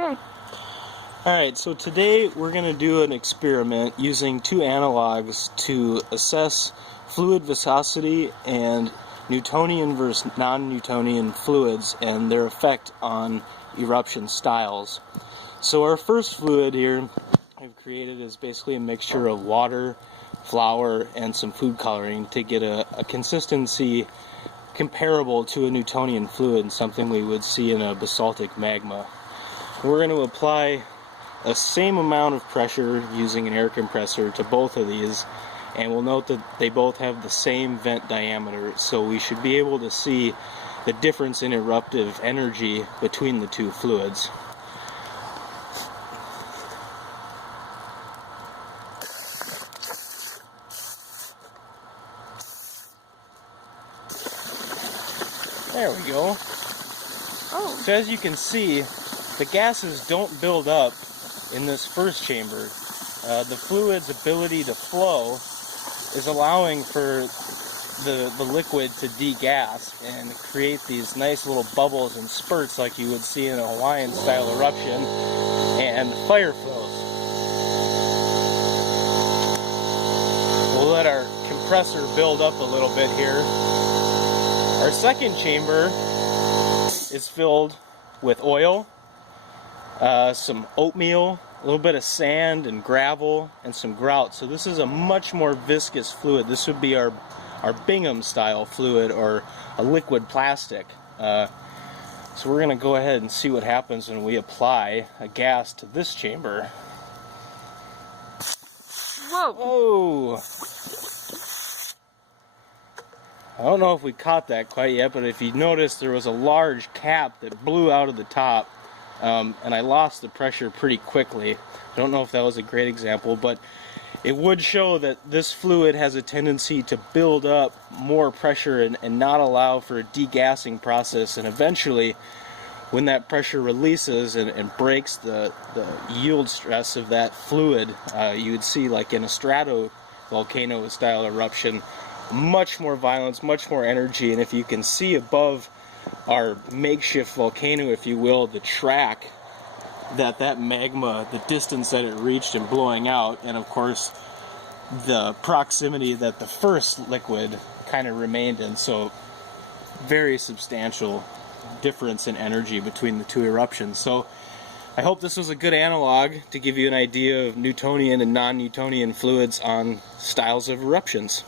Okay. Alright, so today we're going to do an experiment using two analogs to assess fluid viscosity and Newtonian versus non-Newtonian fluids and their effect on eruption styles. So our first fluid here I've created is basically a mixture of water, flour, and some food coloring to get a consistency comparable to a Newtonian fluid, something we would see in a basaltic magma. We're going to apply a same amount of pressure using an air compressor to both of these, and we'll note that they both have the same vent diameter, so we should be able to see the difference in eruptive energy between the two fluids. There we go. Oh. So as you can see, the gases don't build up in this first chamber. The fluid's ability to flow is allowing for the liquid to degas and create these nice little bubbles and spurts like you would see in a Hawaiian style eruption, and fire flows. We'll let our compressor build up a little bit here. Our second chamber is filled with oil, some oatmeal, a little bit of sand and gravel, and some grout. So this is a much more viscous fluid. This would be our Bingham style fluid, or a liquid plastic. So we're going to go ahead and see what happens when we apply a gas to this chamber. Whoa! Whoa! I don't know if we caught that quite yet, but if you notice, there was a large cap that blew out of the top, and I lost the pressure pretty quickly. I don't know if that was a great example, but it would show that this fluid has a tendency to build up more pressure and not allow for a degassing process, and eventually, when that pressure releases and breaks the yield stress of that fluid, you would see, like in a stratovolcano style eruption, much more violence, much more energy. And if you can see above our makeshift volcano, if you will, the track that magma, the distance that it reached in blowing out, and of course the proximity that the first liquid kind of remained in, so very substantial difference in energy between the two eruptions. So I hope this was a good analog to give you an idea of Newtonian and non-Newtonian fluids on styles of eruptions.